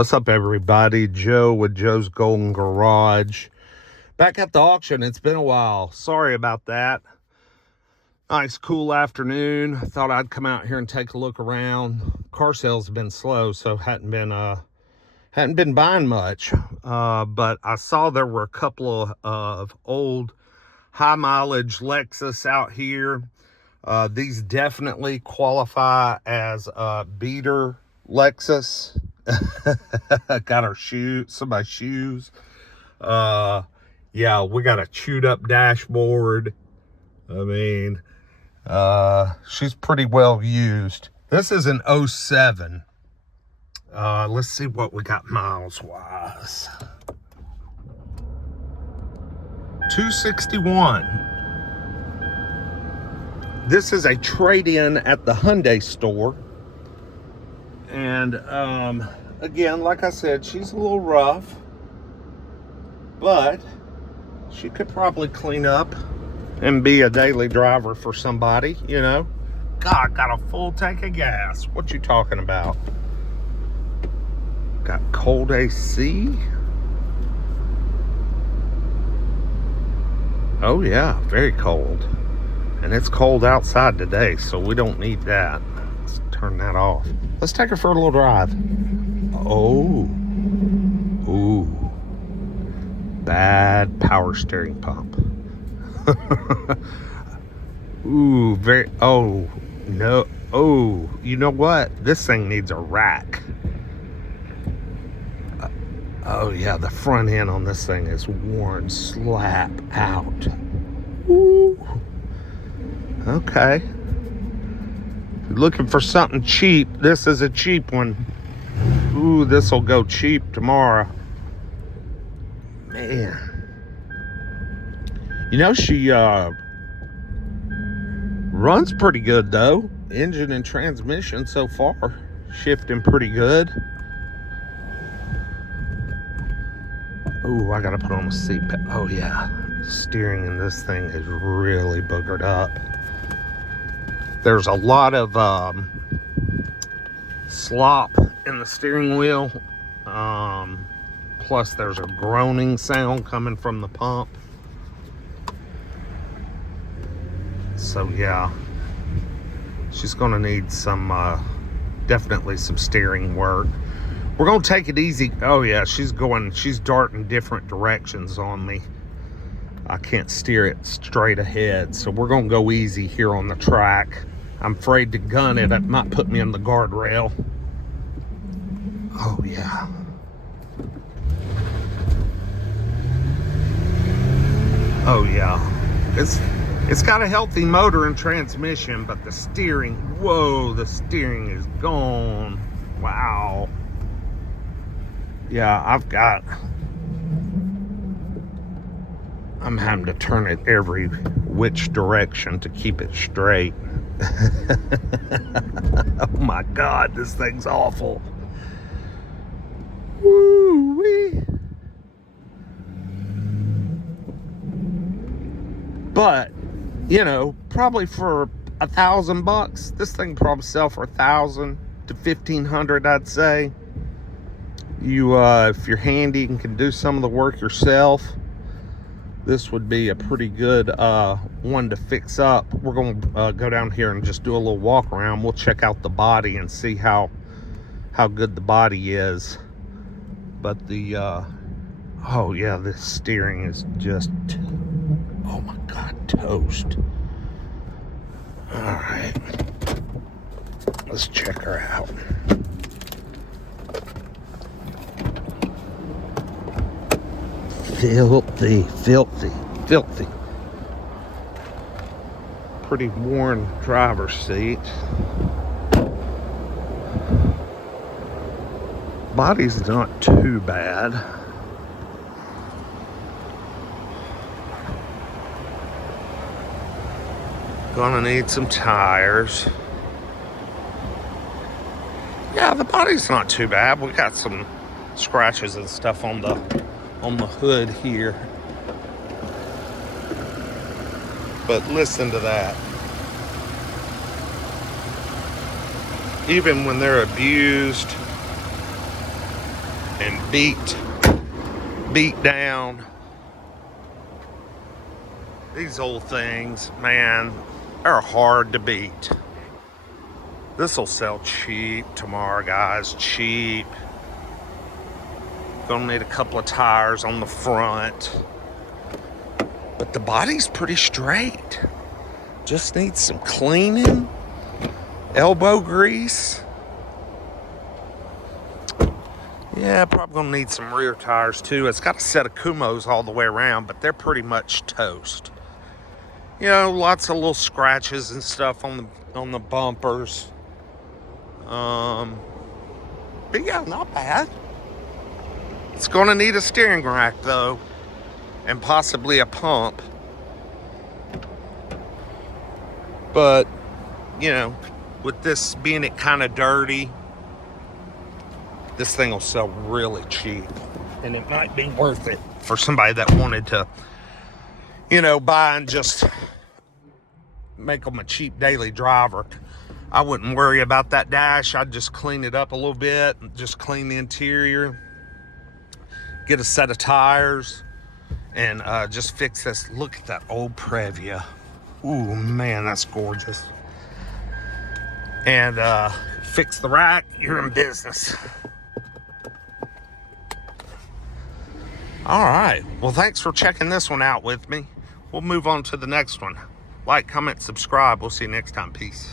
What's up, everybody? Joe with Joe's Golden Garage. Back at the auction. It's been a while. Sorry about that. Nice, cool afternoon. I thought I'd come out here and take a look around. Car sales have been slow, so hadn't been buying much. But I saw there were a couple of old high mileage Lexus out here. These definitely qualify as beater Lexus. Got our some of my shoes. Yeah, we got a chewed up dashboard. I mean, she's pretty well used. This is an 07. Let's see what we got miles wise. 261. This is a trade-in at the Hyundai store. And again, like I said, she's a little rough, but she could probably clean up and be a daily driver for somebody, you know. God, got a full tank of gas. What you talking about? Got cold AC. Oh yeah, very cold. And it's cold outside today, so we don't need that. Let's turn that off. Let's take her for a little drive. Oh. Ooh. Bad power steering pump. Ooh, oh, no. Oh, you know what? This thing needs a rack. Oh, yeah, the front end on this thing is worn slap out. Ooh. Okay. Looking for something cheap. This is a cheap one. Ooh, this will go cheap tomorrow. Man. You know, she runs pretty good, though. Engine and transmission so far. Shifting pretty good. Ooh, I gotta put on a seat belt. Oh, yeah. Steering in this thing is really boogered up. There's a lot of slop in the steering wheel. Plus there's a groaning sound coming from the pump. So yeah, she's gonna need some, definitely some steering work. We're gonna take it easy. Oh yeah, she's darting different directions on me. I can't steer it straight ahead, so we're gonna go easy here on the track. I'm afraid to gun it. It might put me in the guardrail. Oh yeah. Oh yeah. It's got a healthy motor and transmission, but the steering, whoa, the steering is gone. Wow. Yeah, I'm having to turn it every which direction to keep it straight. Oh my God, this thing's awful. Woo-wee. But, you know, probably for $1,000, this thing probably sell for $1,000 to $1,500, I'd say. You, if you're handy and can do some of the work yourself, this would be a pretty good one to fix up. We're going to go down here and just do a little walk around. We'll check out the body and see how good the body is. But the oh yeah, this steering is just, oh my God, toast. All right, let's check her out. Filthy, filthy, filthy. Pretty worn driver's seat. Body's not too bad. Gonna need some tires. Yeah, the body's not too bad. We got some scratches and stuff on the hood here. But listen to that. Even when they're abused, and beat down. These old things, man, are hard to beat. This will sell cheap tomorrow, guys. Cheap. Gonna need a couple of tires on the front. But the body's pretty straight. Just needs some cleaning. Elbow grease. Yeah, probably gonna need some rear tires too. It's got a set of Kumos all the way around, but they're pretty much toast. You know, lots of little scratches and stuff on the bumpers. But yeah, not bad. It's gonna need a steering rack though, and possibly a pump. But you know, with this being it kind of dirty, this thing will sell really cheap, and it might be worth it for somebody that wanted to, you know, buy and just make them a cheap daily driver. I wouldn't worry about that dash. I'd just clean it up a little bit, just clean the interior, get a set of tires, and just fix this. Look at that old Previa. Ooh, man, that's gorgeous. And fix the rack, you're in business. All right, well, thanks for checking this one out with me. We'll move on to the next one. Like, comment, subscribe. We'll see you next time. Peace.